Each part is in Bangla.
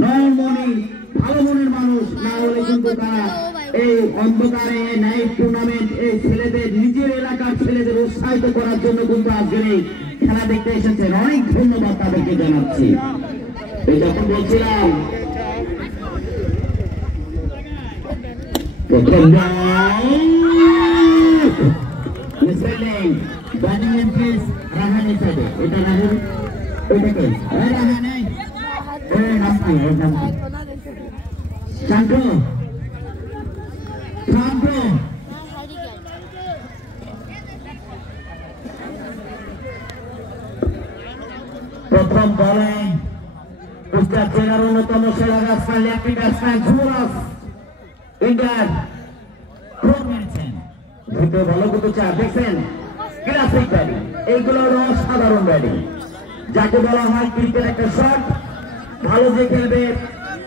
নরমনি ভালো মনের মানুষ না হলে কিন্তু তারা এই অন্ধকারে নাইট টুর্নামেন্ট এই ছেলেদের নিজের এলাকার ছেলেদের উৎসাহিত করার জন্য কিন্তু আজকের এই খেলা দেখতে এসেছেন। অনেক ধন্যবাদ তাদেরকে জানাচ্ছি। এই যখন বলছিলাম প্রথম রাহানি সাইডে এটা রাহুল ওইটাকে রাহানি শান্ত শান্ত প্রথম বলে উস্তাদ জেলার অন্যতম সেরা ব্যাটসম্যান লেফটি ব্যাটসম্যান যুবরাজ ইন্ডিয়ার ফোর মেরেছেন। দুটো ভালো কিন্তু চার দেখছেন ক্লাসিক ব্যাটিং, এইগুলো হলো অসাধারণ ব্যাটিং, যাকে বলা হয় ক্রিকেট একটা শট। ভালো যে খেলবে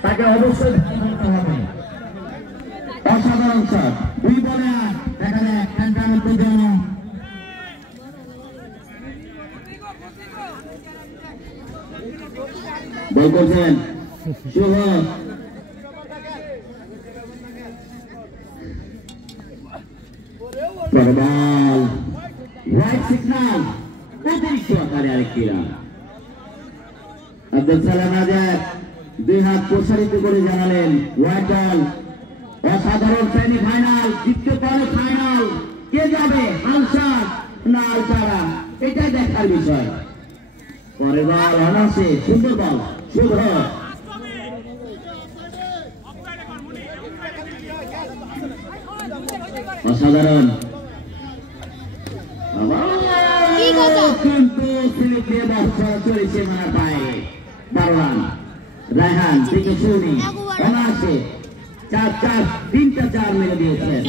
তাকে অবশ্যই ধরতে হবে। অসাধারণ শট, দুই বলে দেখা যায় বল করছেন শুভ বল হোয়াইট সিগন্যাল অতিরিক্ত আকারে আরেকটি রান। আব্দুল সালাম আজাদ দুই হাত প্রসারিত করে জানালেন হোয়াইট বল। অসাধারণ সেমিফাইনাল, দ্বিতীয় ফাইনাল কে যাবে হালসাদ না আলতারা, এটাই দেখার বিষয়। পরের বল অনাসে সুন্দর বল শুভ অসাধারণ কিন্তু চলেছে মারা পায়ে 12 রান। রায়হান থেকে শুনি অনাসে 3টা 4 মেরে দিয়েছেন।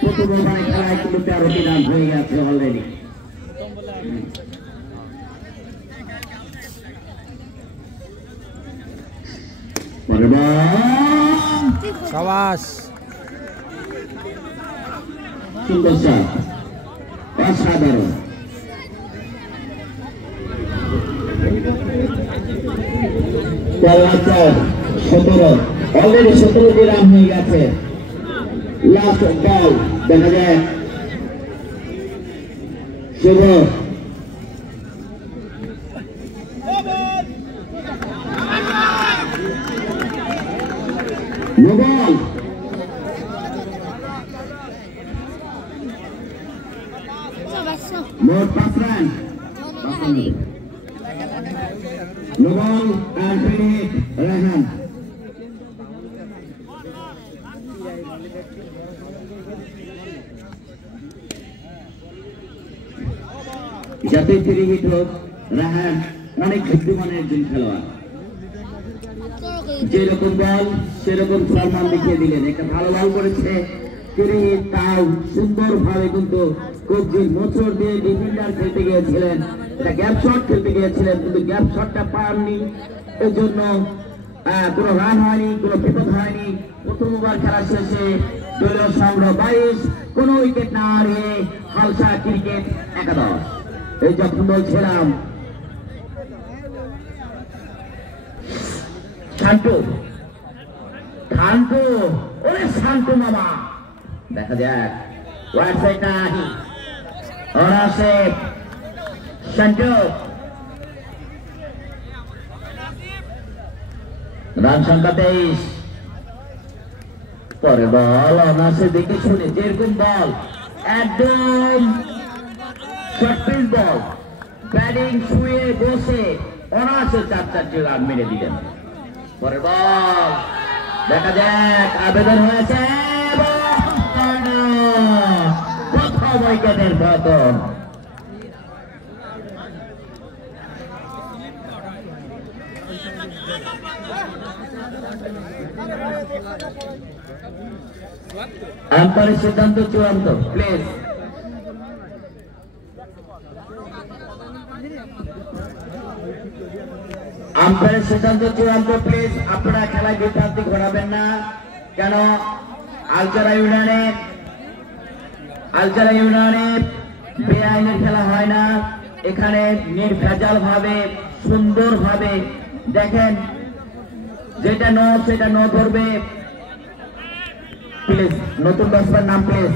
প্রথম ওভারে খেলায় কিন্তু 13টি রান হয়ে গেছে অলরেডি। সুন্দর শট, অসাধারণ। অলরেডি 17টি রান হয়ে গেছে। লাস্ট বল দেখা যায় শুভ বল মোট 5 run. No ball and finish Raihan. যাতে ফিরে হিট হোক, রায়হান অনেক বুদ্ধিমানের একজন খেলোয়াড়। যেরকম বল সেরকম সম্মান দেখিয়ে দিলেন। একটা ভালো বল করেছে তিনি, তাও সুন্দর ভাবে কিন্তু কবজির মোচড় দিয়ে ডিফেন্ডার খেলতে গিয়েছিলেন, এটা গ্যাপ শট খেলতে গিয়েছিলেন কিন্তু গ্যাপ শটটা পাননি। এর জন্য কোনো রান হয়নি, কোনো বিপদ হয়নি। প্রথম ওভার খেলা শেষে দলীয় সংগ্রহ 22, কোনো উইকেট না হারিয়ে হালসা ক্রিকেট 11। এই যখন বলছিলাম শান্তু শান্তু ওরে শান্তু মামা, দেখা যাক ওয়াইড সাইড নাই অনাসে শান্তু রান সংখ্যা 23। পরে বল অনাসে দেখে শুনে যেরকম বল একদম শর্ট বল, ব্যাটিং শুয়ে বসে অনাসে 4-4টি রান মেরে দিলেন। পরের বল দেখা যাক আবেদন হয়েছে প্রথম উইকেটের পতন। আম্পায়ারের সিদ্ধান্ত চূড়ান্ত। প্লিজ আম্পায়ারের সিদ্ধান্ত চূড়ান্ত। প্লিজ আপনারা খেলায় বিভ্রান্তি ঘটাবেন না। কেন আলচারা ইউনিয়নে বেআইনের খেলা হয় না, এখানে নির্ভেজাল ভাবে সুন্দর ভাবে দেখেন যেটা নো সেটা নো ধরবে। প্লিজ নতুন ব্যাটসম্যান নাম প্লিজ।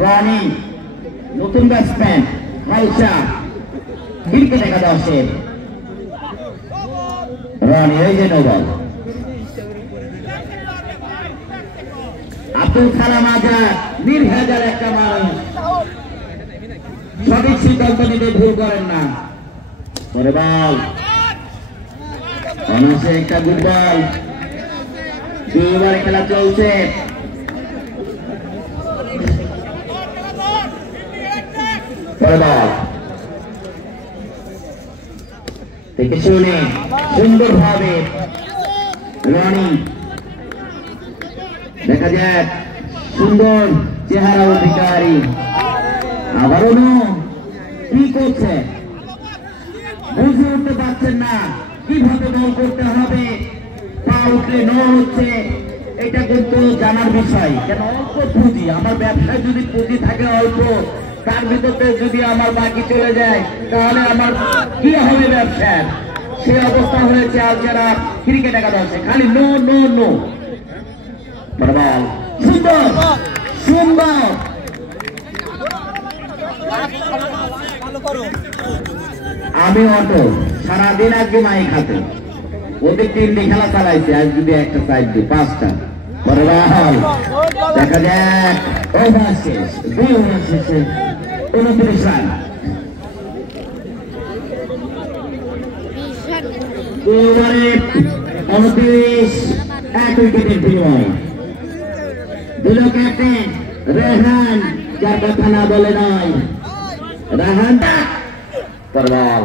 রনি নতুন ব্যাটসম্যান হালসা ক্রিকেট একাদশের রনি, এই যে নো বল। আব্দুল কালাম আজাদ নির্ভেজাল একটা মানুষ, সঠিক সিদ্ধান্ত নিতে ভুল করেন না। পরে বল অনাসে একটা গুড বল, 2 ওভারে খেলা চলছে। পরে বল থেকে শুনে সুন্দর ভাবে রনি, দেখা যাক সুন্দর চেহারা অধিকারী আবারও কি করছে বুঝে উঠতে পারছেন না কিভাবে বল করতে হবে। পা উঠলে ন হচ্ছে, এটা কিন্তু জানার বিষয়। কেন অল্প পুঁজি, আমার ব্যবসায় যদি পুঁজি থাকে অল্প, তার ভিতরে যদি আমার বাকি চলে যায় তাহলে আমার কি হবে ব্যবসার? সে অবস্থা হয়েছে আজ যারা ক্রিকেট একাদশে, খালি নো নো নো। বল সুন্দর সুন্দর, আমি অটো সারাদিন আজকে মাই খাতে ওদের 3টি খেলা চালাইছে, আজ যদি একটা সাইড দিই 5টা। পরে বল দেখা যাক ওভার শেষ, 2 ওভার শেষে 29 রান। 2 ওভারে 29, 1 উইকেটের বিনিময়। দিল ক্যাপ্টেন রেহান, যার কথা না বলে নয়। রেহান বল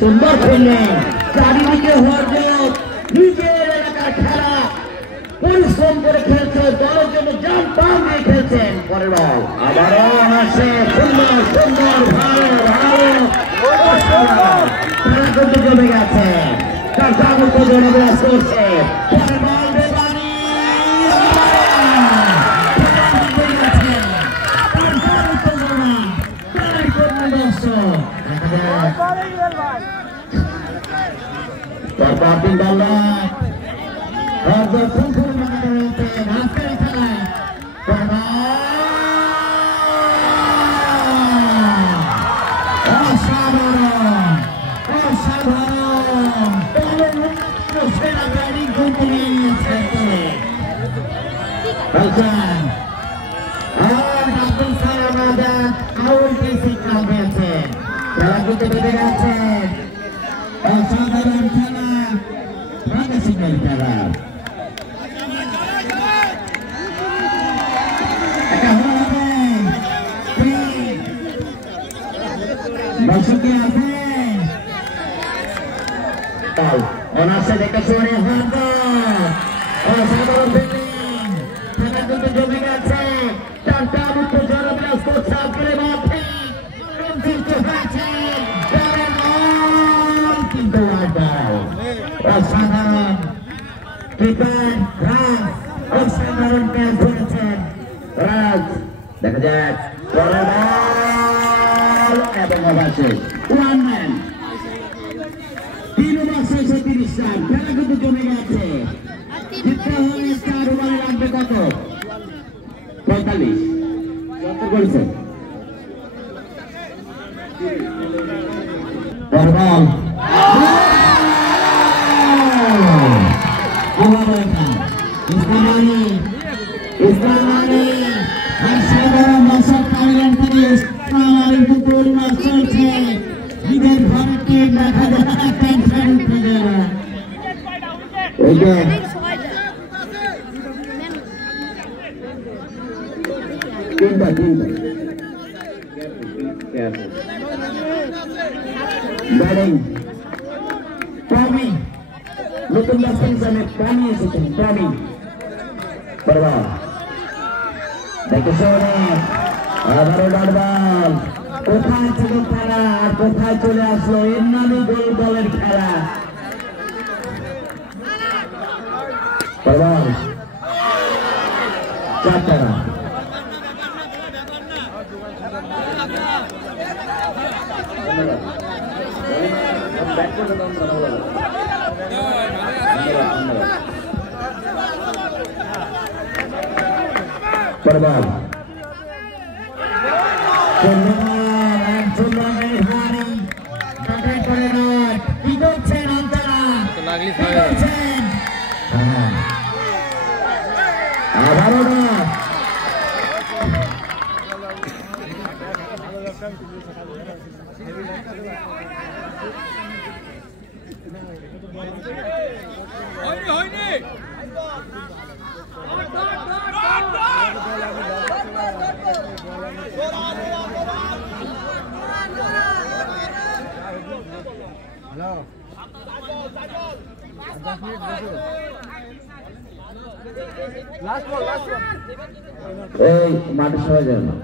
সুন্দর খেললেন, চারিদিকে হরজত, নিজের এলাকার খেলা, পরিশ্রম করে খেলছে, দলের জন্য জান প্রাণ দিয়ে খেলছেন। পরের বল আবারও আসে, সুন্দর সুন্দর, ভালো ভালো, তারা কিন্তু জমে গেছে, তার সামর্থ্য জমে বিরাজ করছে। পরের বল অসাধারণ খেলা, রাজা সিংহের খেলা। দর্শকে আছে অনার্সে দেখে শুনে অসাধারণ ফিল্ডিং, খেলা কিন্তু জমে গেছে, টানটা মুক্ত জনবিরাজ করছে আজকের মাঠে, রঞ্জিত হয়েছে কিন্তু অসাধারণ কিপার রাজ, অসাধারণ ক্যাচ ধরেছেন রাজ। দেখা যাক পরের বল এবং ওভার শেষ, 1 রান, 3 ওভার শেষে 30 রান। খেলা কিন্তু জমে গেছে, জিততে হলে 4 ওভারে লাগবে কত? 45 করেছেন। পরের বল নিজের ঘরকে দেখা যায় টেনশন উঠে যাওয়া। ব্যাটিং টমি, নতুন ব্যাটসম্যান হিসাবে টমি এসেছেন, টমি। দেখে শোনে আবারও ডট বল, কোথায় ছিল খেলা আর কোথায় চলে আসলো, এর নামই গোল বলের খেলা। বল 4 রান। ব্যাট করতে দাও ভালো লাগে পরবাল এই মাঠে সবাই যায় না